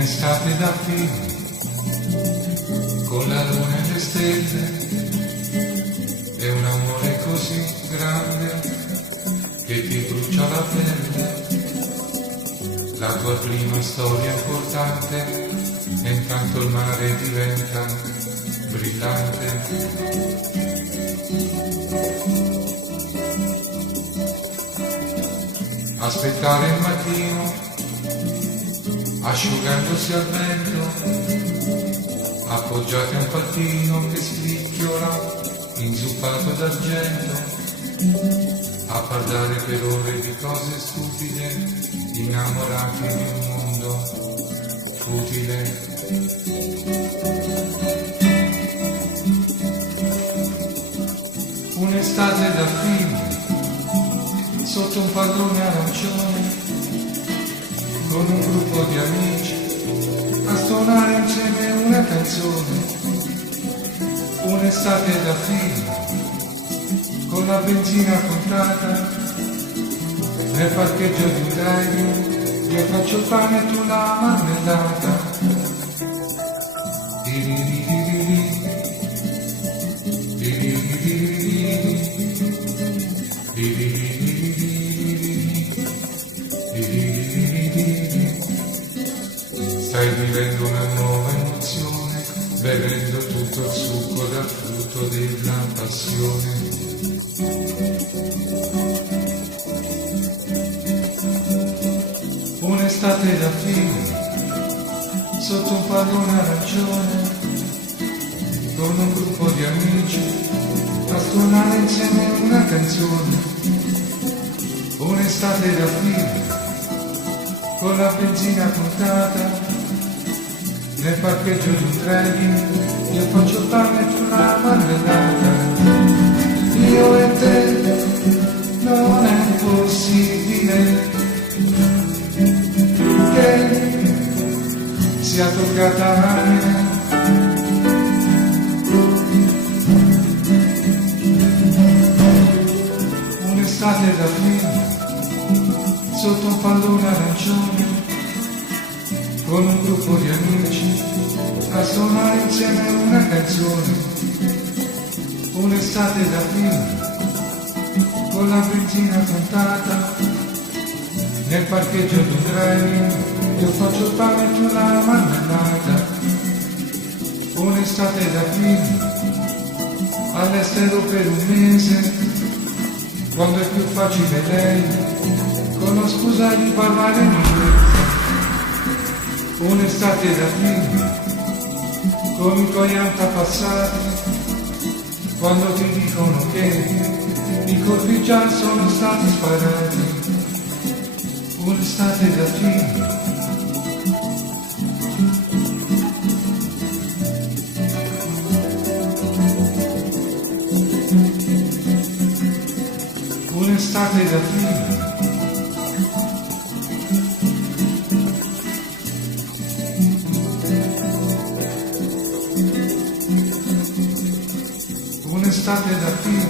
Un'estate da film, con la luna e le stelle, e un amore così grande che ti brucia la pelle. La tua prima storia importante, e intanto il mare diventa brillante. Aspettare il mattino, asciugandosi al vento, appoggiati a un palchino che scricchiola, inzuppato d'argento, a parlare per ore di cose stupide, innamorati di un mondo futile. Un'estate da film, sotto un pallone arancione, con un gruppo di amici a suonare insieme una canzone. Un'estate da film, con la benzina contata, nel parcheggio di un drive, io faccio il pane e tu la marmellata. Stai vivendo una nuova emozione, bevendo tutto il succo dal frutto della passione. Un'estate da film, sotto un pallone arancione, con un gruppo di amici a suonare insieme una canzone. Un'estate da film, con la benzina contata, nel parcheggio di un treno, io faccio il pane e tu la marmellata. Io e te non è possibile che sia toccata a me. Un'estate da film, sotto un pallone arancione, con un gruppo di amici a suonare insieme una canzone. Un'estate da film, con la benzina contata, nel parcheggio di un drive, io faccio il pane e tu la marmellata. Un'estate da film, all'estero per un mese, quando è più facile lei, con la scusa di parlare in inglese. Un'estate da film, con i tuoi antepassati, quando ti dicono che i colpi già sono stati sparati. Un'estate da film, un'estate da film, un'estate da film.